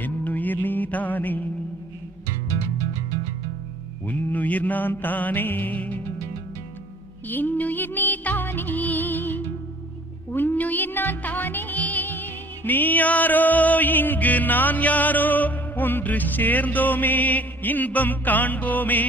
என்னுயிர் நீதானே, உன்னுயிர் நான் தானே. என்னுயிர் நீதானே, உன்னுயிர் நான் தானே. நீ யாரோ இங்கு நான் யாரோ, ஒன்று சேர்ந்தோமே இன்பம் காண்போமே.